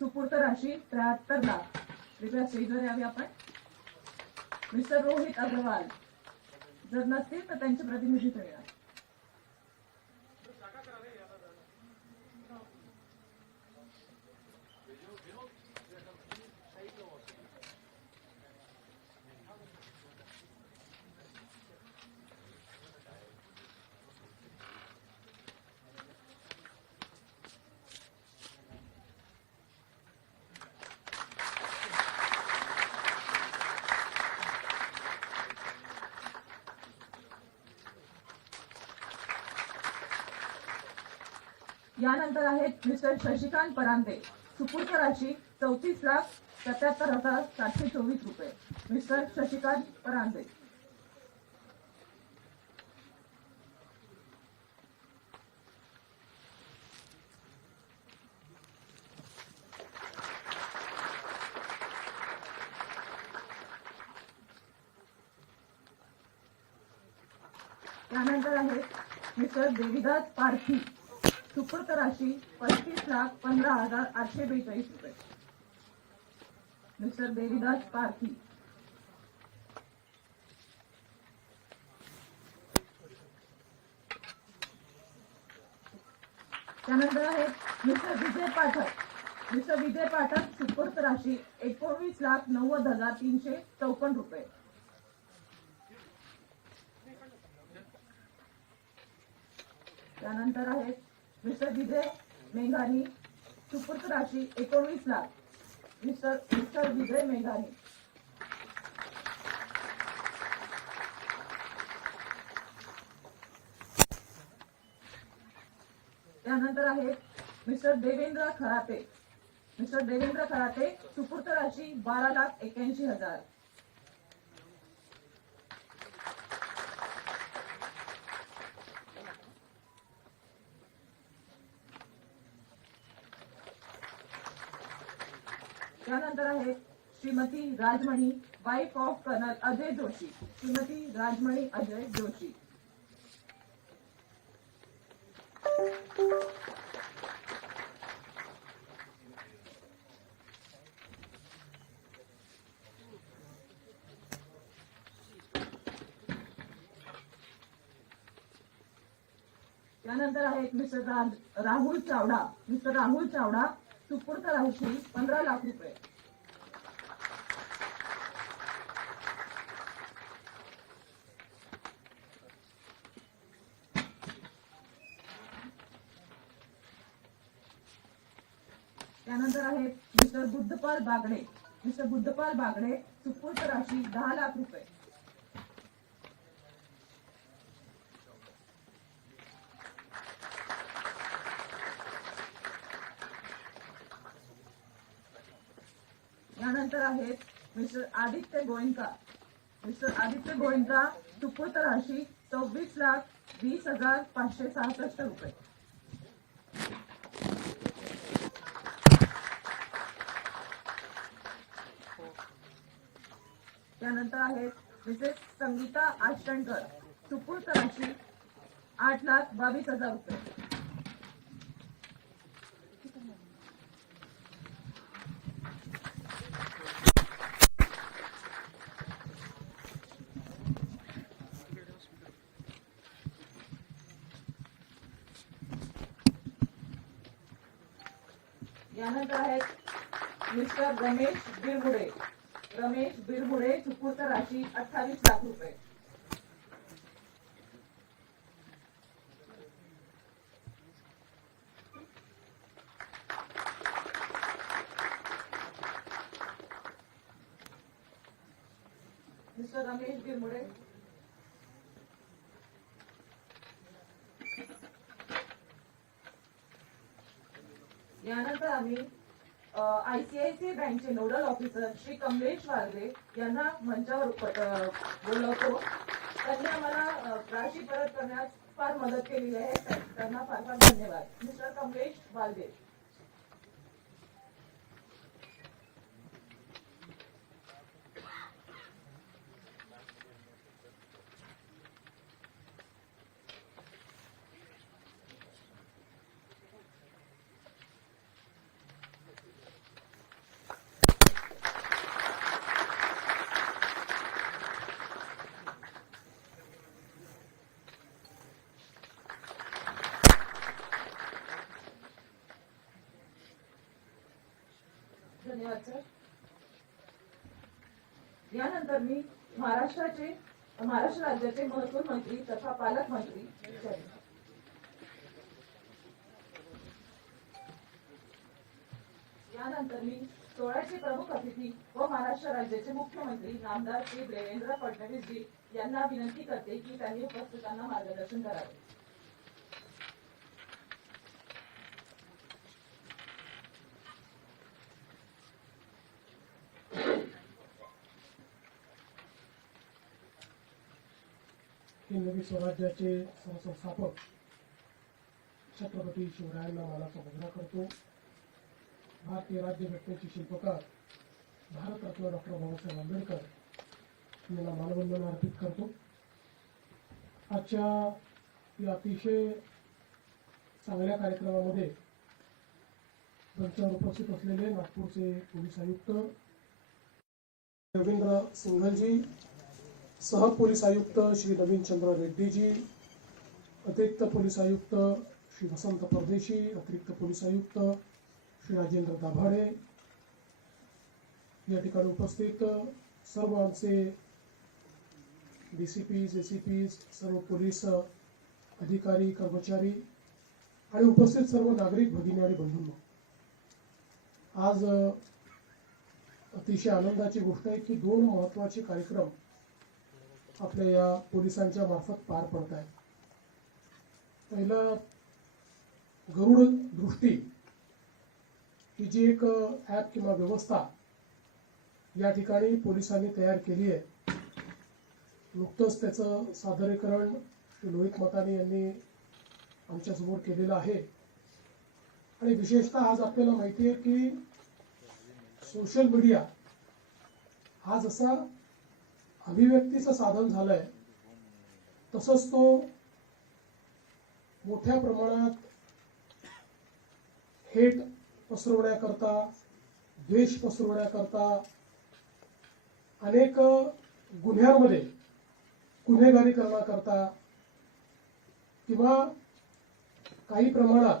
सुपूर्त राशी त्र्याहत्तर लाख. कृपया स्टेजवर यावे आपण. मिस्टर रोहित अग्रवाल. जर नसतील तर त्यांचे प्रतिनिधित्व येणार यानंतर आहेत मिस्टर शशिकांत परांदे सुपूर्त राशी चौतीस लाख सत्याहत्तर हजार सातशे चोवीस रुपये. मिस्टर शशिकांत परांदे त्यानंतर आहेत मिस्टर देविदास पारखी. सुपूर्त राशी पस्तीस लाख पंधरा हजार आठशे बेचाळीस रुपये. मिस्टर देवीदास पारखी. त्यानंतर आहे मिस्टर विजय पाठक. मिस्टर विजय पाठक सुपूर्त राशी एकोणवीस लाख नव्वद हजार तीनशे चौपन्न रुपये. त्यानंतर आहेत मिस्टर विजय मेघानी सुपूर्त राशी एकोणवीस लाख. मिस्टर मिस्टर विजय मेघानी त्यानंतर आहेत मिस्टर देवेंद्र खराते. मिस्टर देवेंद्र खराते सुपूर्त राशी बारा लाख एक्क्याऐंशी हजार. त्यानंतर आहे Shrimati Rajmani wife of colonel Ajay Joshi. Shrimati Rajmani Ajay Joshi. त्यानंतर आहेत मिस्टर राज- राहुल चावडा. मिस्टर राहुल चावडा सुपूर्त राशी पंधरा लाख रुपये त्यानंतर आहेत मिस्टर बुद्धपाल बागडे. मिस्टर बुद्धपाल बागडे सुपूर्त राशी दहा लाख रुपये. यानंतर आहेत मिस्टर आदित्य गोयंका. मिस्टर आदित्य गोयंका सुपूर्त राशी सव्वीस लाख वीस हजार पाचशे सहासष्ट रुपये. त्यानंतर आहेत मिसेस संगीता आष्टणकर सुपूर्त राशी आठ लाख बावीस हजार रुपये. यानंतर आहेत मिस्टर रमेश बिरगुडे रमेश बिरमुडे सुपूर्त राशी अठ्ठावीस लाख रुपये मिस्टर रमेश बिरमुडे यानंतर आम्ही आयसीआयसीआय बँकचे नोडल ऑफिसर श्री कमलेश वारदे यांना मंचावर बोलवतो. त्यांनी आम्हाला राशी परत करण्यास फार मदत केली आहे. त्यांना फार फार धन्यवाद. मिस्टर कमलेश वालदे धन्यवाद यानंतर मी महाराष्ट्राचे महाराष्ट्र राज्याचे महसूल मंत्री तथा पालकमंत्री यानंतर मी सोहळ्याचे प्रमुख अतिथी व महाराष्ट्र राज्याचे मुख्यमंत्री नामदार श्री देवेंद्र फडणवीसजी यांना विनंती करते की त्यांनी उपस्थितांना मार्गदर्शन करावे. हिंदवी स्वराज्याचे सहसंस्थापक छत्रपती शिवरायांना मानाचा मुजरा करतो. भारतीय राज्यघटनेचे शिल्पकार भारतरत्न डॉक्टर बाबासाहेब आंबेडकर यांना मानवंदना अर्पित करतो. आजच्या या अतिशय चांगल्या कार्यक्रमामध्ये त्यांच्यावर उपस्थित असलेले नागपूरचे पोलीस आयुक्त रवींद्र सिंघलजी सह पोलीस आयुक्त श्री नवीनचंद्र रेड्डीजी अतिरिक्त पोलीस आयुक्त श्री वसंत परदेशी अतिरिक्त पोलीस आयुक्त श्री राजेंद्र दाभाडे. या ठिकाणी उपस्थित सर्व आमचे D C Ps A C Ps सर्व पोलीस अधिकारी कर्मचारी आणि उपस्थित सर्व नागरिक भगिनी आणि बंधूंनो. आज अतिशय आनंदाची गोष्ट आहे की दोन महत्त्वाचे कार्यक्रम आपल्या या पोलिसांच्या मार्फत पार पडत आहे. पहिला गरुड दृष्टी ही जी एक ॲप किंवा व्यवस्था या ठिकाणी पोलिसांनी तयार केली आहे. नुकतंच त्याचं सादरीकरण लोहित मतानी यांनी आमच्यासमोर केलेलं आहे. आणि विशेषतः आज आपल्याला माहिती आहे की सोशल मीडिया हा जसा अभिव्यक्तीचं साधन झालंय तसंच तो मोठ्या प्रमाणात हेट पसरवण्याकरता द्वेष पसरवण्याकरता अनेक गुन्ह्यांमध्ये गुन्हेगारी करण्याकरता किंवा काही प्रमाणात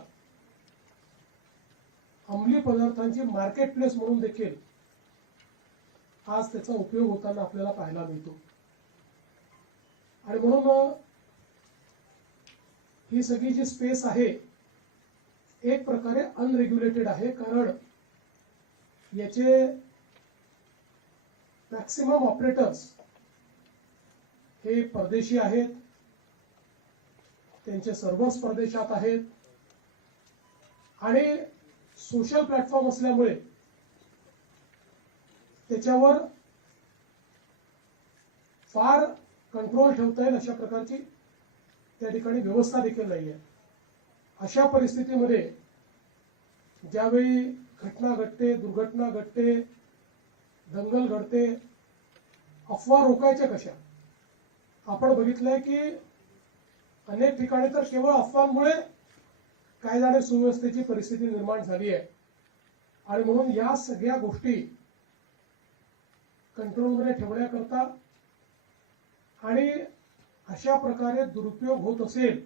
अंमली पदार्थांची मार्केट प्लेस म्हणून देखील आज त्याचा उपयोग होताना आपल्याला पाहायला मिळतो. आणि म्हणून ही सगळी जी स्पेस आहे एक प्रकारे अनरेग्युलेटेड आहे. कारण याचे मॅक्सिमम ऑपरेटर्स हे परदेशी आहेत. त्यांचे सर्व्हर्स परदेशात आहेत. आणि सोशल प्लॅटफॉर्म असल्यामुळे त्याच्यावर फार कंट्रोल ठेवता येईल अशा प्रकारची त्या ठिकाणी व्यवस्था देखील नाही आहे अशा परिस्थितीमध्ये ज्यावेळी घटना घडते दुर्घटना घडते दंगल घडते अफवा रोखायच्या कशा? आपण बघितलंय की अनेक ठिकाणी तर केवळ अफवांमुळे कायदा आणि सुव्यवस्थेची परिस्थिती निर्माण झाली आहे. आणि म्हणून या सगळ्या गोष्टी कंट्रोलमध्ये ठेवण्याकरता आणि अशा प्रकारे दुरुपयोग होत असेल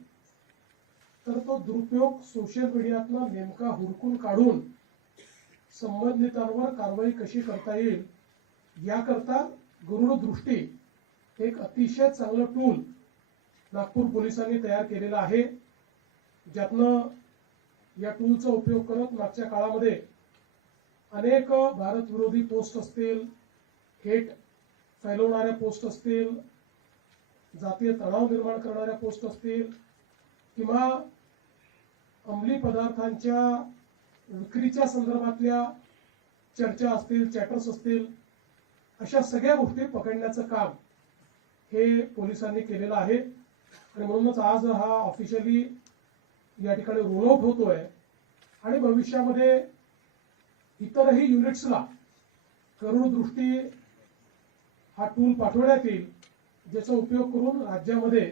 तर तो दुरुपयोग सोशल मीडियातनं नेमका हुरकून काढून संबंधितांवर कारवाई कशी करता येईल याकरता गरुडदृष्टी एक अतिशय चांगलं टूल नागपूर पोलिसांनी तयार केलेलं आहे ज्यातनं या टूलचा उपयोग करत मागच्या काळामध्ये अनेक भारतविरोधी पोस्ट असतील हेट फैलवणाऱ्या पोस्ट असतील जातीय तणाव निर्माण करणाऱ्या पोस्ट असतील किंवा अंमली पदार्थांच्या विक्रीच्या संदर्भातल्या चर्चा असतील चॅटर्स असतील अशा सगळ्या गोष्टी पकडण्याचं काम हे पोलिसांनी केलेलं आहे. आणि म्हणूनच आज हा ऑफिशियली या ठिकाणी रोल आउट होतोय. आणि भविष्यामध्ये इतरही युनिट्सला करुण दृष्टी हा टूल पाठवण्यात येईल ज्याचा उपयोग करून राज्यामध्ये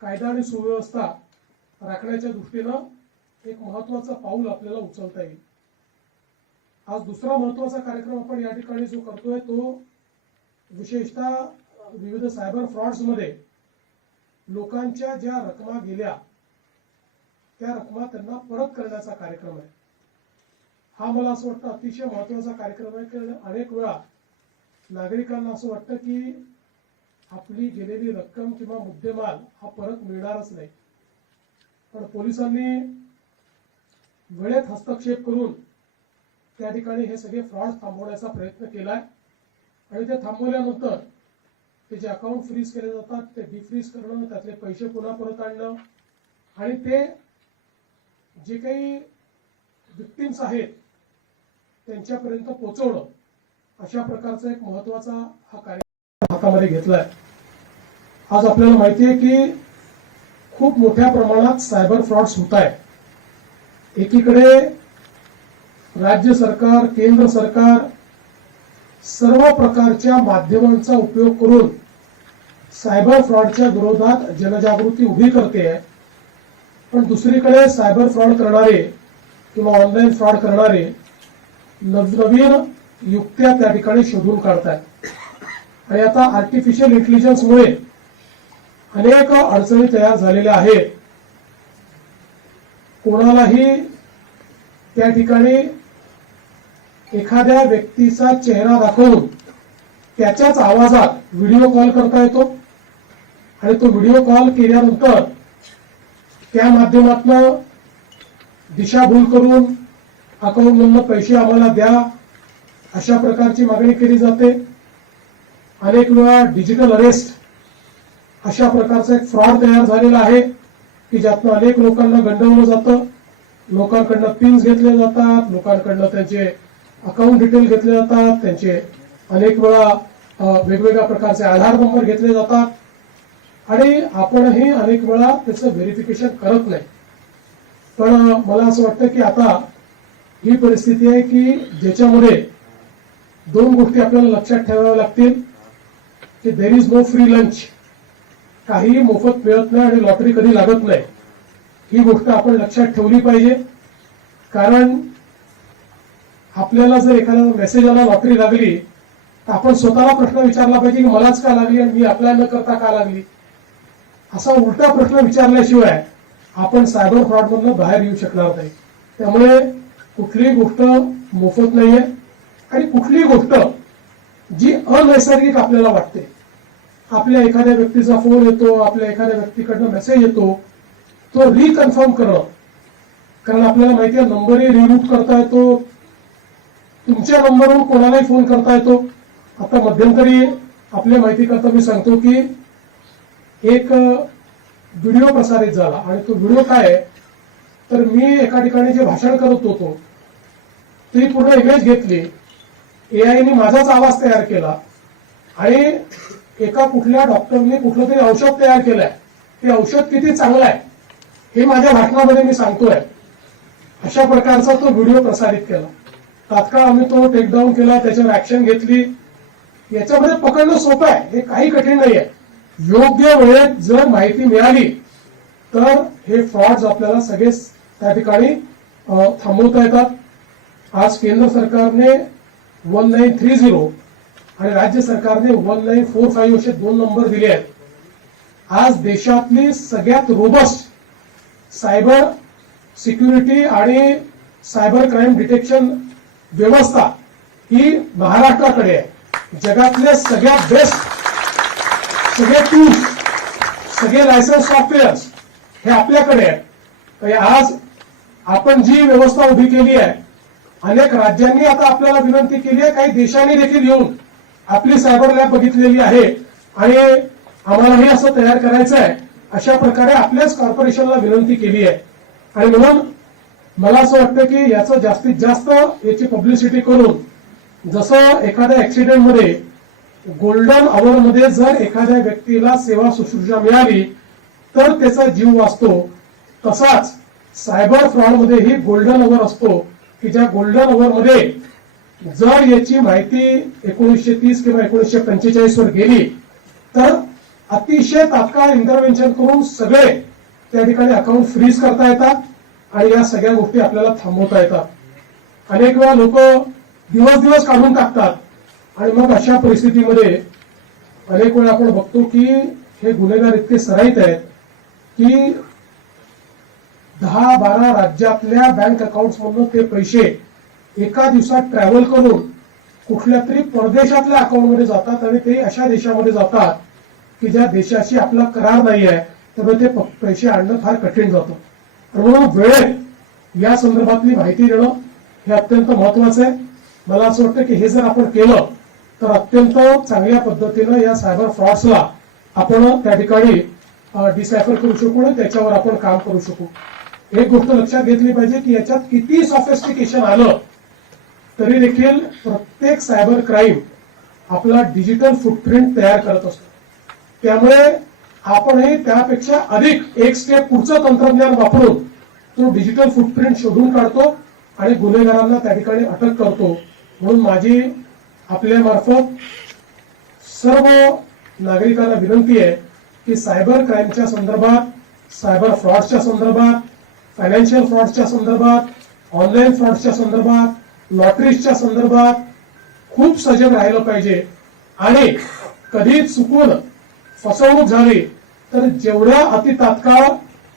कायदा आणि सुव्यवस्था राखण्याच्या दृष्टीनं एक महत्वाचं पाऊल आपल्याला उचलता येईल. आज दुसरा महत्त्वाचा कार्यक्रम आपण या ठिकाणी जो करतोय तो विशेषतः विविध सायबर फ्रॉड्समध्ये लोकांच्या ज्या रकमा गेल्या त्या रकमा त्यांना परत करण्याचा कार्यक्रम आहे. हा मला असं वाटतं अतिशय महत्त्वाचा कार्यक्रम आहे कारण अनेक वेळा नागरिकांना असं वाटतं की आपली गेलेली रक्कम किंवा मुद्देमाल हा परत मिळणारच नाही. पण पोलिसांनी वेळेत हस्तक्षेप करून त्या ठिकाणी हे सगळे फ्रॉड थांबवण्याचा प्रयत्न केलाय. आणि ते थांबवल्यानंतर ते जे अकाउंट फ्रीज केले जातात ते डिफ्रीज करणं त्यातले पैसे पुन्हा परत आणणं. आणि ते जे काही विक्टिम्स आहेत त्यांच्यापर्यंत पोहोचवणं अशा प्रकारचा एक महत्त्वाचा हा कार्यक्रम हातामध्ये घेतलाय. आज आपल्याला माहिती आहे की खूप मोठ्या प्रमाणात सायबर फ्रॉड्स होत आहेत. एकीकडे राज्य सरकार केंद्र सरकार सर्व प्रकारच्या माध्यमांचा उपयोग करून सायबर फ्रॉडच्या विरोधात जनजागृती उभी करते आहे. पण दुसरीकडे सायबर फ्रॉड करणारे किंवा ऑनलाईन फ्रॉड करणारे नवनवीन युक्त्या त्या ठिकाणी शोधून काढतायत आणि आता आर्टिफिशियल इंटेलिजन्समुळे अनेक अडचणी तयार झालेल्या आहेत. कोणालाही त्या ठिकाणी एखाद्या व्यक्तीचा चेहरा दाखवून त्याच्याच आवाजात व्हिडिओ कॉल करता येतो. आणि तो व्हिडिओ कॉल केल्यानंतर त्या माध्यमातनं दिशाभूल करून अकाउंटमधनं पैसे आम्हाला द्या. अशा प्रकारची मागणी केली जाते. अनेक वेळा डिजिटल अरेस्ट अशा प्रकारचा एक फ्रॉड तयार झालेला आहे की ज्यातनं अनेक लोकांना गंडवलं जातं. लोकांकडनं पिन्स घेतले जातात लोकांकडनं त्यांचे अकाउंट डिटेल घेतले जातात त्यांचे अनेक वेळा वेगवेगळ्या प्रकारचे आधार नंबर घेतले जातात. आणि आपणही अनेक वेळा त्याचं व्हेरिफिकेशन करत नाही. पण मला असं वाटतं की आता ही परिस्थिती आहे की ज्याच्यामध्ये दोन गोष्टी आपल्याला लक्षात ठेवाव्या लागतील की there is no free lunch काही मोफत मिळत नाही आणि लॉटरी कधी लागत नाही. ही गोष्ट आपण लक्षात ठेवली पाहिजे. कारण आपल्याला जर एखादा मेसेज आला लॉटरी लागली तर आपण स्वतःला प्रश्न विचारला पाहिजे की मलाच का लागली आणि मी अप्लाय न करता का लागली? असा उलटा प्रश्न विचारल्याशिवाय आपण सायबर फ्रॉडमधनं बाहेर येऊ शकणार नाही. त्यामुळे कुठलीही गोष्ट मोफत नाहीये. आणि कुठलीही गोष्ट जी अनैसर्गिक आपल्याला वाटते. आपल्या एखाद्या व्यक्तीचा फोन येतो आपल्या एखाद्या व्यक्तीकडनं मेसेज येतो तो रिकन्फर्म करणं. कारण आपल्याला माहिती आहे नंबरही रिरूट करता येतो. तुमच्या नंबरवरून कोणालाही फोन करता येतो. आता मध्यंतरी आपल्या माहिती करता मी सांगतो की एक व्हिडिओ प्रसारित झाला. आणि तो व्हिडिओ काय आहे? तर मी एका ठिकाणी जे भाषण करत होतो ती पूर्ण इमेज घेतली. एआयने माझाच आवाज तयार केला. आणि एका कुठल्या डॉक्टरने कुठलं तरी औषध तयार केलंय. ते औषध किती चांगलं आहे हे माझ्या भाषणामध्ये मी सांगतोय. अशा प्रकारचा तो व्हिडिओ प्रसारित केला. तात्काळ आम्ही तो टेकडाऊन केला त्याच्यावर ऍक्शन घेतली. याच्यामध्ये पकडणं सोपं आहे हे काही कठीण नाही आहे योग्य वेळेत जर माहिती मिळाली तर हे फ्रॉड्स आपल्याला सगळे त्या ठिकाणी थांबवता येतात. आज केंद्र सरकारने वन नाईन थ्री झिरो आणि राज्य सरकारने वन नाईन फोर फाईव्ह असे दोन नंबर दिले आहेत. आज देशातली सगळ्यात रोबस्ट सायबर सिक्युरिटी आणि सायबर क्राईम डिटेक्शन व्यवस्था ही महाराष्ट्राकडे आहे. जगातले सगळ्यात बेस्ट सगळे टूल्स सगळे लायसन्स सॉफ्टवेअर्स हे आपल्याकडे आहेत. आज आपण जी व्यवस्था उभी केली आहे अनेक राज्यांनी आता आपल्याला विनंती केली आहे काही देशांनी देखील येऊन आपली सायबर लॅब बघितलेली आहे. आणि आम्हालाही असं तयार करायचं आहे अशा प्रकारे आपल्याच कॉर्पोरेशनला विनंती केली आहे. आणि म्हणून मला असं वाटतं की याचं जास्तीत जास्त याची पब्लिसिटी करून जसं एखाद्या ऍक्सिडेंटमध्ये गोल्डन अवर मध्ये जर एखाद्या व्यक्तीला सेवा सुश्रूषा मिळाली तर त्याचा जीव वाचतो. तसाच सायबर फ्रॉडमध्येही गोल्डन अवर असतो. की ज्या गोल्डन ओव्हरमध्ये मध्ये जर याची माहिती एकोणीसशे तीस किंवा एकोणीसशे पंचेचाळीस वर गेली तर अतिशय तात्काळ इंटरव्हेन्शन करून सगळे त्या ठिकाणी अकाउंट फ्रीज करता येतात आणि या सगळ्या गोष्टी आपल्याला थांबवता येतात. अनेक वेळा लोक दिवस दिवस काढून टाकतात आणि मग अशा परिस्थितीमध्ये अनेक वेळा आपण बघतो की हे गुन्हेगार इतके सराईत आहेत की दहा बारा राज्यातल्या बँक अकाउंट मधून ते पैसे एका दिवसात ट्रॅव्हल करून कुठल्या तरी परदेशातल्या अकाउंटमध्ये जातात आणि ते अशा देशामध्ये जातात की ज्या देशाशी आपला करार नाही आहे त्यामुळे ते पैसे आणणं फार कठीण जातं. तर म्हणून वेळेत या संदर्भातली माहिती देणं हे अत्यंत महत्वाचं आहे. मला असं वाटतं की हे जर आपण केलं तर अत्यंत चांगल्या पद्धतीनं या सायबर फ्रॉड्सला आपण त्या ठिकाणी डिसायफर करू शकू आणि त्याच्यावर आपण काम करू शकू. एक गोष्ट लक्षात घेतली पाहिजे की याच्यात किती सॉफिस्टिकेशन आलं तरी देखील प्रत्येक सायबर क्राईम आपला डिजिटल फुटप्रिंट तयार करत असतो. त्यामुळे आपणही त्यापेक्षा अधिक एक स्टेप पुढचं तंत्रज्ञान वापरून तो डिजिटल फुटप्रिंट शोधून काढतो आणि गुन्हेगारांना त्या ठिकाणी अटक करतो. म्हणून माझी आपल्या मार्फत सर्व नागरिकांना विनंती आहे की सायबर क्राईमच्या संदर्भात सायबर फ्रॉडच्या संदर्भात फायनान्शियल फ्रॉडच्या संदर्भात ऑनलाईन फ्रॉडच्या संदर्भात लॉटरीजच्या संदर्भात खूप सजग राहिलं पाहिजे. आणि कधी चुकून फसवणूक झाली तर जेवढ्या अति तात्काळ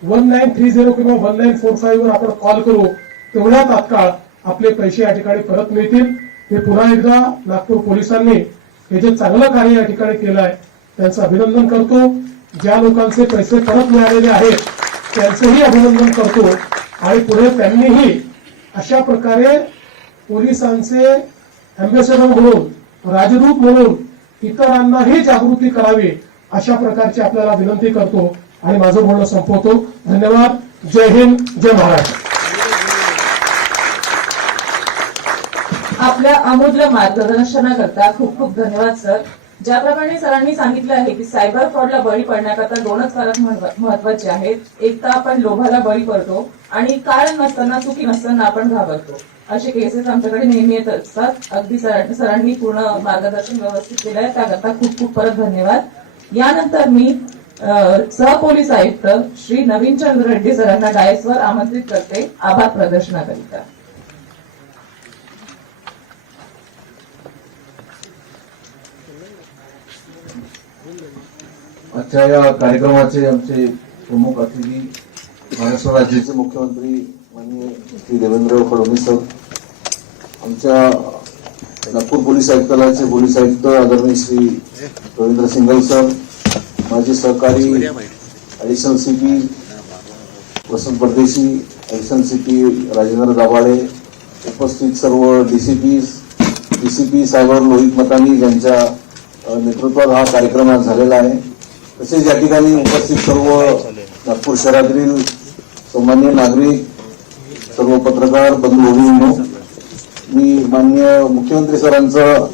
वन नाईन थ्री झिरो किंवा वन नाईन फोर फाईव्ह वर आपण कॉल करू तेवढ्या तात्काळ आपले पैसे या ठिकाणी परत मिळतील. हे पुन्हा एकदा नागपूर पोलिसांनी हे जे चांगलं कार्य या ठिकाणी केलं आहे त्यांचं अभिनंदन करतो. ज्या लोकांचे पैसे परत मिळालेले आहेत त्यांचंही अभिनंदन करतो. आणि पुढे त्यांनीही अशा प्रकारे पोलिसांचे अँबेसेडर म्हणून राजदूत म्हणून इतरांनाही जागृती करावी अशा प्रकारची आपल्याला विनंती करतो. आणि माझं बोलणं संपवतो. धन्यवाद. जय हिंद. जय महाराष्ट्र. आपल्या अमूल्य मार्गदर्शनाकरता खूप खूप धन्यवाद सर. ज्याप्रमाणे सरांनी सांगितलं आहे की सायबर फ्रॉडला बळी पडण्याकरता दोनच कारक महत्त्वाचे आहेत. एक तर आपण लोभाला बळी पडतो आणि कारण नसताना चुकी नसताना आपण घाबरतो. असे केसेस आमच्याकडे नेहमी येत असतात. अगदी सरांनी पूर्ण मार्गदर्शन व्यवस्थित केलं आहे. त्याकरता खूप खूप परत धन्यवाद. यानंतर मी सहपोलीस आयुक्त श्री नवीन चंद्र रेड्डी सरांना डायसवर आमंत्रित करते. आभार प्रदर्शनाकरिता. आजच्या या कार्यक्रमाचे आमचे प्रमुख अतिथी महाराष्ट्र राज्याचे मुख्यमंत्री माननीय श्री देवेंद्र फडणवीस सर आमच्या नागपूर पोलीस आयुक्तालयाचे पोलीस आयुक्त आदरणीय श्री रवींद्र सिंगल सर माझे सहकारी additional C P Vasant Pardeshi additional city Rajendra Dabhade उपस्थित सर्व डीसीपी डीसीपी साहेब लोहित मतानी ज्यांच्या नेतृत्वात हा कार्यक्रम आज झालेला आहे. तसेच या ठिकाणी उपस्थित सर्व नागपूर शहरातील सामान्य नागरिक सर्व पत्रकार बंधू भगिनींनो मी माननीय मुख्यमंत्री सरांचं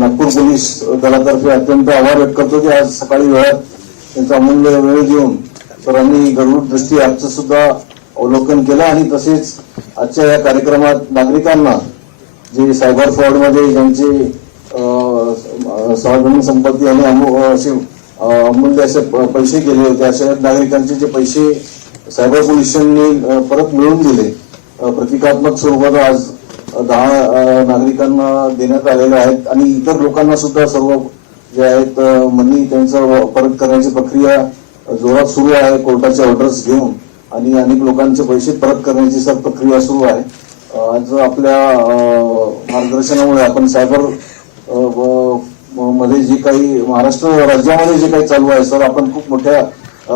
नागपूर पोलीस दलातर्फे अत्यंत आभार व्यक्त करतो की आज सकाळी वेळात त्यांचा अमूल्य वेळ देऊन सरांनी गरुड दृष्टी आजचं सुद्धा अवलोकन केलं आणि तसेच आजच्या या कार्यक्रमात नागरिकांना जे सायबर फ्रॉडमध्ये ज्यांचे सार्वजनिक संपत्ती आणि अमू- असे अमूल्य असे प- पैसे गेले होते. अशा नागरिकांचे जे पैसे सायबर पोलिसांनी परत मिळवून दिले प्रतिकात्मक स्वरूपात आज दहा नागरिकांना देण्यात आलेले आहेत. आणि इतर लोकांना सुद्धा सर्व जे आहेत मनी त्यांचा परत करण्याची प्रक्रिया जोरात सुरू आहे. कोर्टाचे ऑर्डर्स घेऊन आणि अनेक लोकांचे पैसे परत करण्याची सर प्रक्रिया सुरू आहे. आज आपल्या मार्गदर्शनामुळे आपण सायबर मध्ये जे काही महाराष्ट्र राज्यामध्ये जे काही चालू आहे सर आपण खूप मोठ्या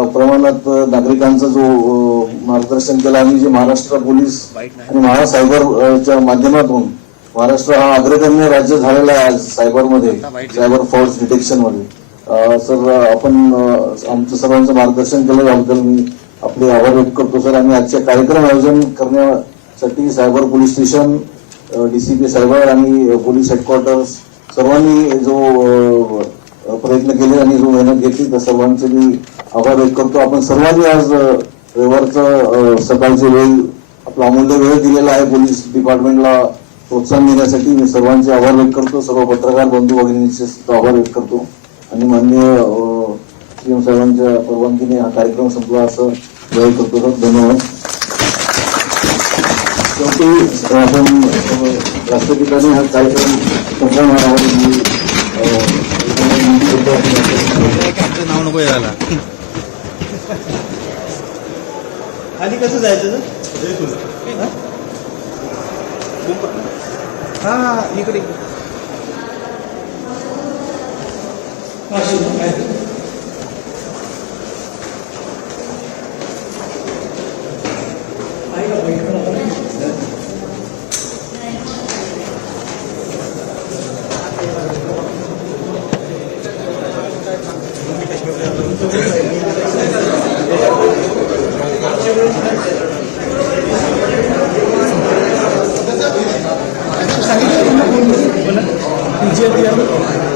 प्रमाणात नागरिकांचा जो मार्गदर्शन केलं आणि जे महाराष्ट्र पोलीस आणि महा सायबरच्या माध्यमातून महाराष्ट्र हा अग्रगण्य राज्य झालेला आहे आज सायबरमध्ये सायबर फॉल्स डिटेक्शनमध्ये सर आपण आमचं सर्वांचं मार्गदर्शन केलं याबद्दल मी आपले आभार व्यक्त करतो सर. आणि आजचे कार्यक्रम आयोजन करण्यासाठी cyber police station DCP cyber आणि पोलीस हेडक्वार्टर्स सर्वांनी जो प्रयत्न केले आणि जो मेहनत घेतली त्या सर्वांचे मी आभार व्यक्त करतो. आपण सर्वांनी आज रविवारचा रविवारचं सकाळचे वेळ आपला अमूल्य वेळ दिलेला आहे पोलीस डिपार्टमेंटला प्रोत्साहन देण्यासाठी. मी सर्वांचे आभार व्यक्त करतो. सर्व पत्रकार बंधू भगिनींचे सुद्धा आभार व्यक्त करतो. आणि माननीय सीएम साहेबांच्या परवानगीने हा कार्यक्रम संपला असं व्यक्त करतो. धन्यवाद. शेवटी आपण राष्ट्रपिताने हा कार्यक्रम संपवणार आहोत मी, नाव नको यायला. खाली कसं जायचं हा? इकडे इकडे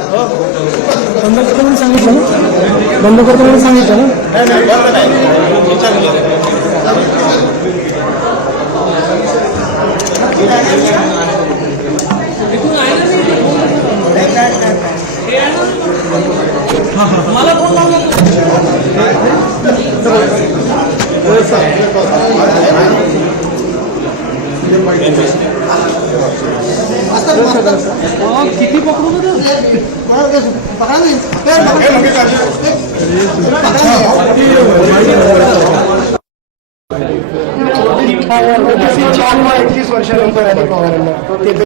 बंद करतो म्हणून सांगितलं ना? बंद करतो म्हणून सांगितलं ना? किती पकडू का एकतीस वर्षानंतर आली पवारांना ते